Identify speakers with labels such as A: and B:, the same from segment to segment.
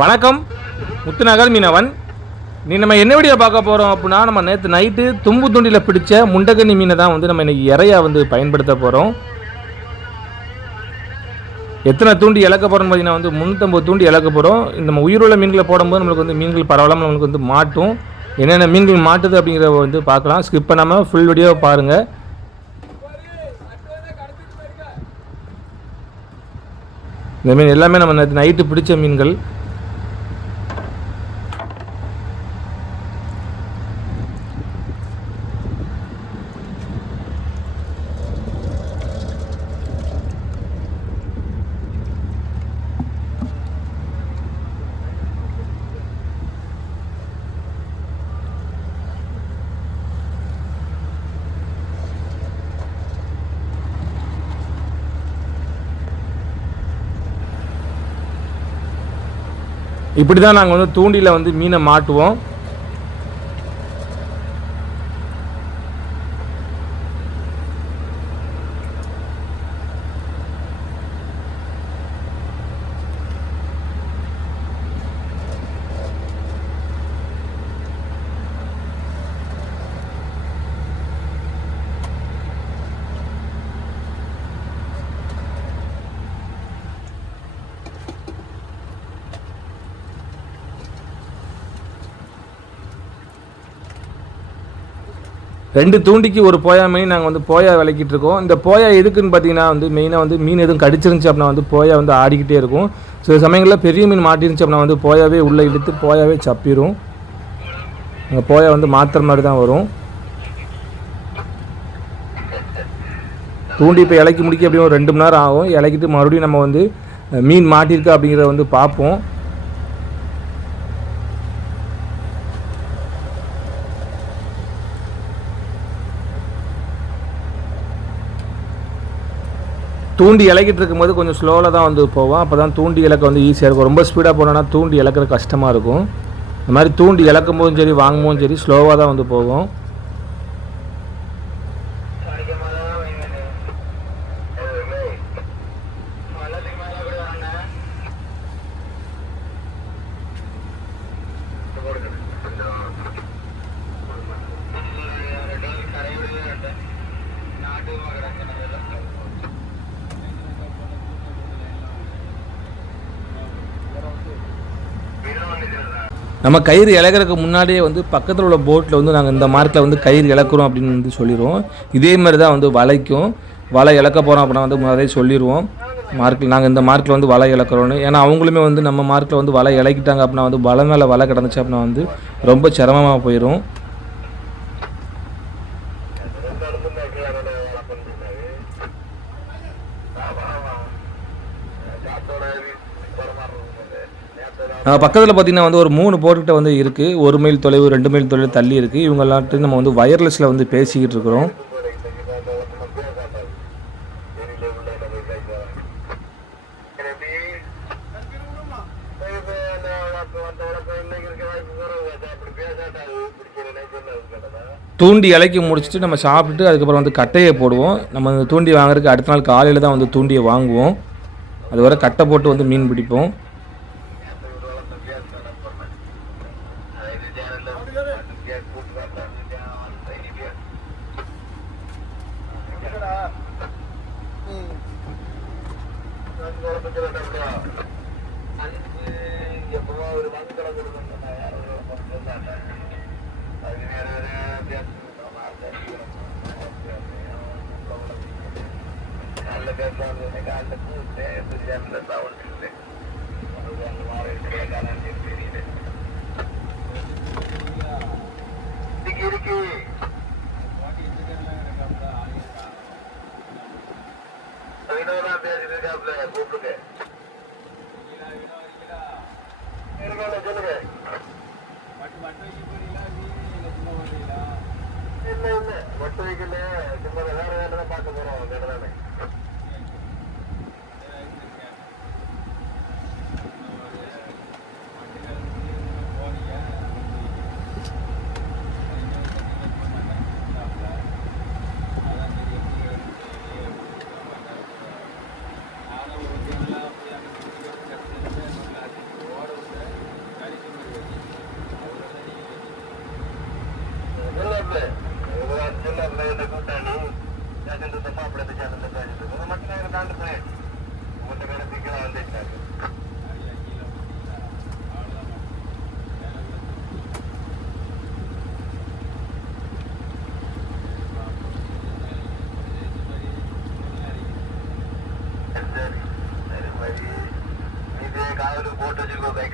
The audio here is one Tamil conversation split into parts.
A: வணக்கம். முத்துநகர் மீனவன். நீ நம்ம என்ன வீடியோ பார்க்க போகிறோம் அப்படின்னா நம்ம நேற்று நைட்டு தும்பு துண்டியில் பிடிச்ச முண்டகனி மீனை தான் வந்து நம்ம இன்றைக்கி இறையாக வந்து பயன்படுத்த போகிறோம் எத்தனை தூண்டி இழக்க போகிறோம்னு பார்த்தீங்கன்னா வந்து முந்நூற்றம்பது தூண்டி இழக்க போகிறோம் இந்த நம்ம உயிருள்ள மீன்களை போடும்போது நம்மளுக்கு வந்து மீன்கள் பரவாயில்லாமல் நம்மளுக்கு வந்து மாட்டும். என்னென்ன மீன்கள் மாட்டுது அப்படிங்கிறத வந்து பார்க்கலாம். ஸ்கிப் பண்ணாமல் ஃபுல் வீடியோ பாருங்கள் இந்த மீன் எல்லாமே நம்ம நேற்று நைட்டு பிடிச்ச மீன்கள். இப்படி தான் நாங்கள் வந்து தூண்டியில் வந்து மீனை மாட்டுவோம். ரெண்டு தூண்டிக்கு ஒரு போயா மீன் நாங்கள் வந்து போயா விளக்கிட்டு இருக்கோம். இந்த போயா எதுக்குன்னு பார்த்தீங்கன்னா வந்து மெயினாக வந்து மீன் எதுவும் கடிச்சிருந்துச்சு அப்படின்னா வந்து போயா வந்து ஆடிக்கிட்டே இருக்கும். சில சமயங்களில் பெரிய மீன் மாட்டிருந்துச்சு அப்படின்னா வந்து போயாவே உள்ளே இழுத்து போயாவே சப்பிடும் அங்கே போயா வந்து மாத்திர மாதிரி தான் வரும். தூண்டி இப்போ இலக்கி முடிக்க எப்படியும் ஒரு ரெண்டு மணி நேரம் ஆகும். இலக்கிட்டு மறுபடியும் நம்ம வந்து மீன் மாட்டியிருக்கா அப்படிங்கிறத வந்து பார்ப்போம். தூண்டி இலக்கிட்டு இருக்கும்போது கொஞ்சம் ஸ்லோவில் தான் வந்து போவோம். அப்போ தான் தூண்டி இலக்க வந்து ஈஸியாக இருக்கும். ரொம்ப ஸ்பீடாக போனோன்னா தூண்டி இலக்கிற கஷ்டமாக இருக்கும். இந்த மாதிரி தூண்டி இழக்கும் போதும் சரி வாங்கும்போதும் சரி ஸ்லோவாக தான் வந்து போகும் நம்ம கயிறு இழகிறதுக்கு முன்னாடியே வந்து பக்கத்தில் உள்ள போட்டில் வந்து நாங்கள் இந்த மார்க்கில் வந்து கயிறு இழக்கிறோம் அப்படின்னு வந்து சொல்லிடுவோம். இதே மாதிரி தான் வந்து வலைக்கும் வலை இழக்க போகிறோம் அப்படின்னா வந்து முதலே சொல்லிடுவோம். மார்க்கில் நாங்கள் இந்த மார்க்கில் வந்து வலை இழக்கிறோன்னு ஏன்னா அவங்களுமே வந்து நம்ம மார்க்கில் வந்து வலை இழக்கிட்டாங்க அப்படின்னா வந்து வலை மேலே வலை கிடந்துச்சு அப்படின்னா வந்து ரொம்ப சிரமமாக போயிடும் பக்கத்தில் பார்த்தீங்கன்னா வந்து ஒரு மூணு போர்கிட்ட வந்து இருக்குது ஒரு மைல் தொலைவு ரெண்டு மைல் தொலைவு தள்ளி இருக்குது இவங்க எல்லாத்தையும் நம்ம வந்து வயர்லெஸில் வந்து பேசிக்கிட்டு இருக்கிறோம். தூண்டி இலக்கி முடிச்சுட்டு நம்ம சாப்பிட்டுட்டு அதுக்கப்புறம் வந்து கட்டையை போடுவோம். நம்ம அந்த தூண்டி வாங்குறதுக்கு அடுத்த நாள் காலையில் தான் வந்து தூண்டியை வாங்குவோம். அது வரை கட்டை போட்டு வந்து மீன் பிடிப்போம்.
B: การจะพูดแค่คือแจมและเรา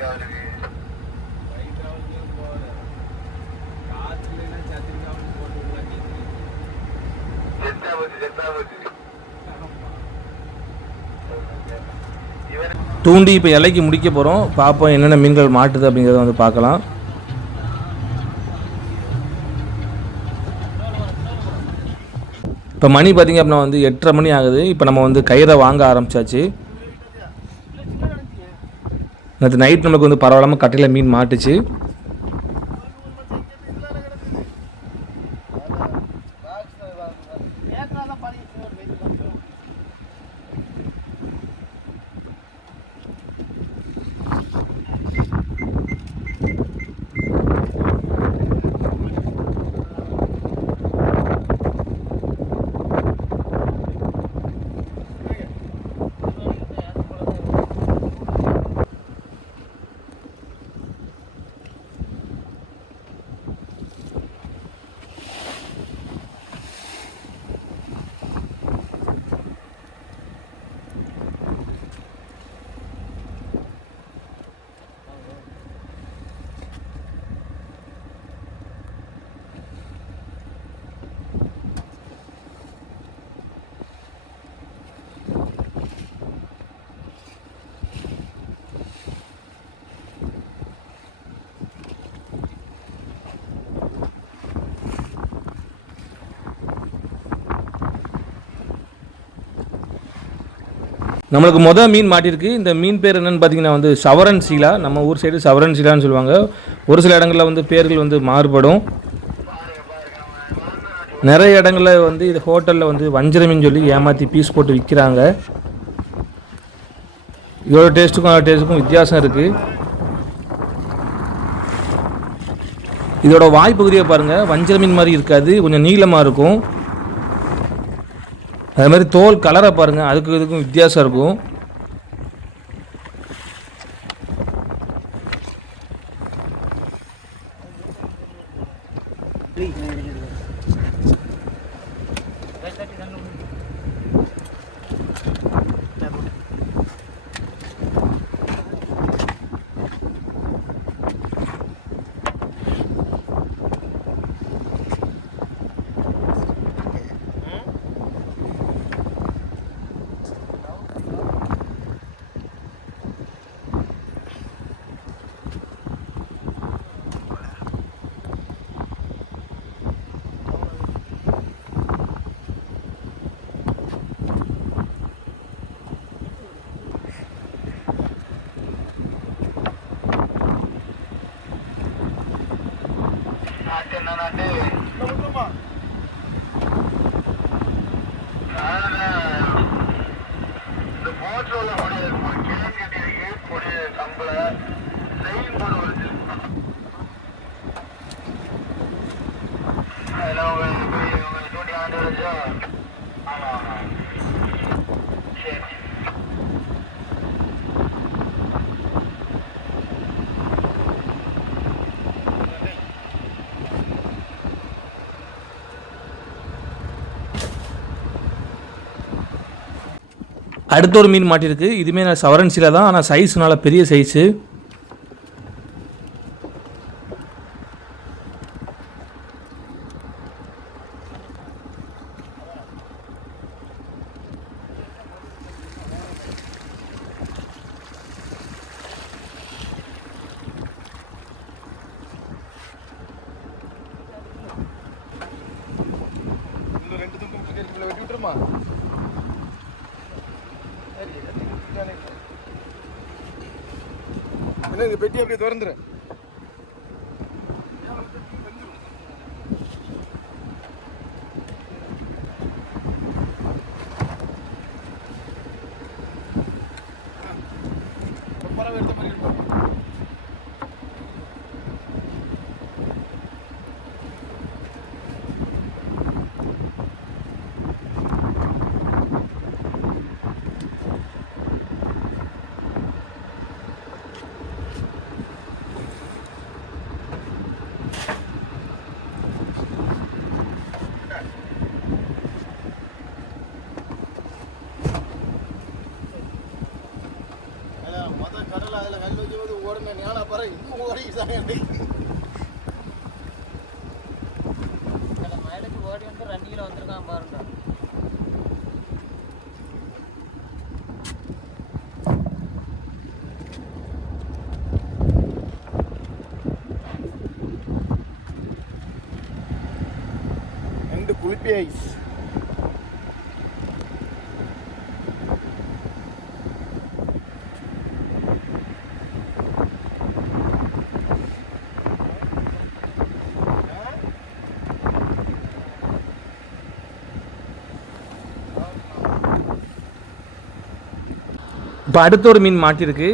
B: காவலுக்கு செத்தா போச்சு செத்தா போச்சு
A: தூண்டி இப்போ இலைக்கு முடிக்க போகிறோம் பார்ப்போம் என்னென்ன மீன்கள் மாட்டுது அப்படிங்கிறத வந்து பார்க்கலாம். இப்போ மணி பார்த்திங்க அப்படின்னா வந்து எட்டரை மணி ஆகுது. இப்போ நம்ம வந்து கயிறை வாங்க ஆரம்பிச்சாச்சு. நேற்று நைட் நமக்கு வந்து பரவாயில்லாமல் கட்டையில் மீன் மாட்டுச்சு. நம்மளுக்கு மொதல் மீன் மாட்டியிருக்கு. இந்த மீன் பேர் என்னென்னு பார்த்தீங்கன்னா வந்து சவரன் சீலா. நம்ம ஊர் சைடு சவரன் சீலான்னு சொல்லுவாங்க. ஒரு சில இடங்களில் வந்து பேர்கள் வந்து மாறுபடும். நிறைய இடங்களில் வந்து இது ஹோட்டலில் வந்து வஞ்சர மீன் சொல்லி ஏமாற்றி பீஸ் போட்டு விற்கிறாங்க இதோட டேஸ்ட்டுக்கும் அதோட டேஸ்ட்டுக்கும் வித்தியாசம் இருக்குது இதோட வாய்ப்பகுதியை பாருங்கள் வஞ்சர மீன் மாதிரி இருக்காது. கொஞ்சம் நீளமாக இருக்கும். அது மாதிரி தோல் கலரை பாருங்கள் அதுக்கு இதுக்கும் வித்தியாசம் இருக்கும்
B: Thank you. நாட்டு
A: அடுத்த ஒரு மீன் மாட்டியிருக்கு இதுவுமே நான் சவரன் தான். ஆனால் சைஸ் நல்லா பெரிய சைஸு
B: என்ன இந்த பெட்டி அப்படியே திறந்துரு.
C: ஓடி வந்து ரன்னிங்கில் வந்திருக்கான் பாருங்க
D: ரெண்டு குளிப்பி ஐஸ்.
A: இப்போ அடுத்த ஒரு மீன் மாட்டிருக்கு.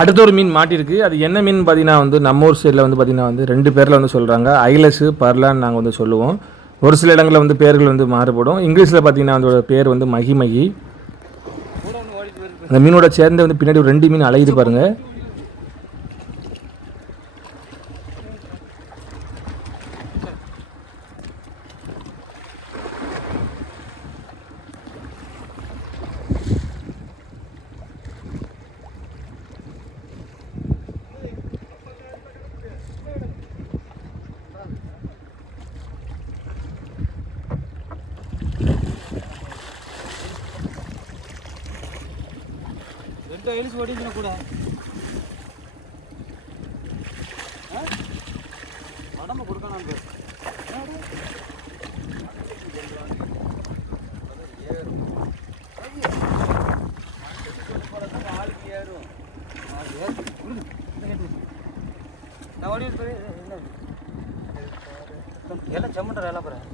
A: அடுத்த ஒரு மீன் மாட்டிருக்கு. அது என்ன மீன் பார்த்தீங்கன்னா வந்து நம்ம ஊர் சைடில் வந்து பார்த்திங்கன்னா வந்து ரெண்டு பேரில் வந்து சொல்கிறாங்க ஐலஸு பர்லான்னு நாங்கள் வந்து சொல்லுவோம். ஒரு சில இடங்களில் வந்து பேர்கள் வந்து மாறுபடும். இங்கிலீஷில் பார்த்தீங்கன்னா அதோட பேர் வந்து மகி மகி. அந்த மீனோட சேர்ந்து வந்து பின்னாடி ஒரு ரெண்டு மீன் அலையுது பாருங்க.
C: ரெண்டு ஐலிஸ் ஓடிச்சுனா கூட உடம்பு கொடுக்கணும் பேர் நான் ஓடி போய் என்ன எல்லாம் செம்மண்ட வேலை போகிறேன்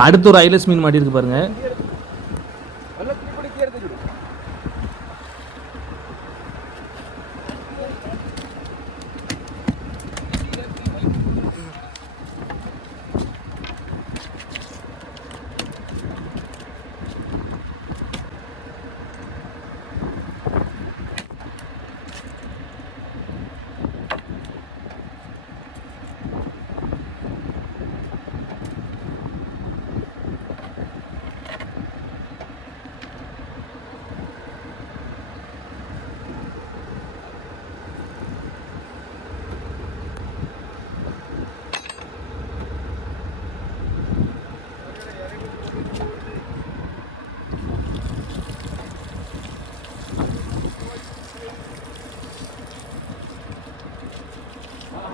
A: இப்போ அடுத்து ஒரு ஐலஸ் மீன் மாட்டியிருக்கு பாருங்கள்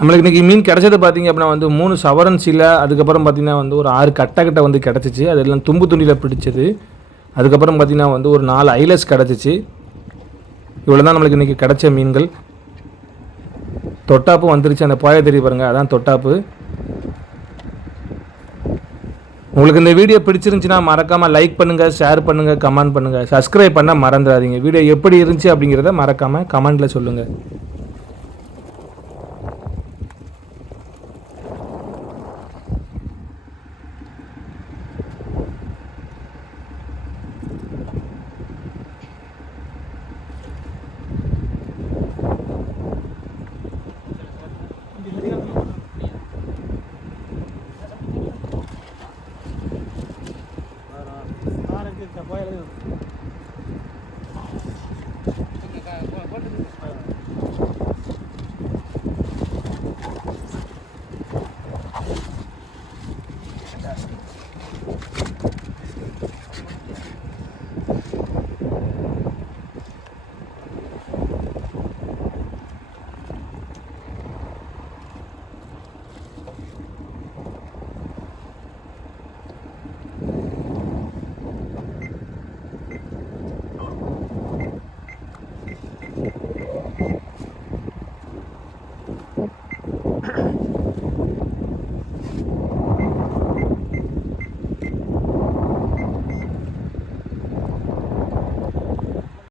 A: நம்மளுக்கு இன்றைக்கி மீன் கிடச்சது பார்த்தீங்க அப்படின்னா வந்து மூணு சவரன் சிலை அதுக்கப்புறம் பார்த்தீங்கன்னா வந்து ஒரு ஆறு கட்டை கட்டை வந்து கிடச்சிச்சு. அதெல்லாம் தும்பு துண்டியில் பிடிச்சது. அதுக்கப்புறம் பார்த்தீங்கன்னா வந்து ஒரு நாலு ஐலஸ் கிடச்சிச்சு. இவ்வளோ தான் நம்மளுக்கு இன்றைக்கி கிடச்ச மீன்கள். தொட்டாப்பு வந்துருச்சு அந்த போய தெரிய பாருங்கள் அதான் தொட்டாப்பு. உங்களுக்கு இந்த வீடியோ பிடிச்சிருந்துச்சின்னா மறக்காமல் லைக் பண்ணுங்கள் ஷேர் பண்ணுங்கள் கமெண்ட் பண்ணுங்கள் சப்ஸ்கிரைப் பண்ண மறந்துடாதீங்க. வீடியோ எப்படி இருந்துச்சு அப்படிங்கிறத மறக்காமல் கமெண்ட்டில் சொல்லுங்கள்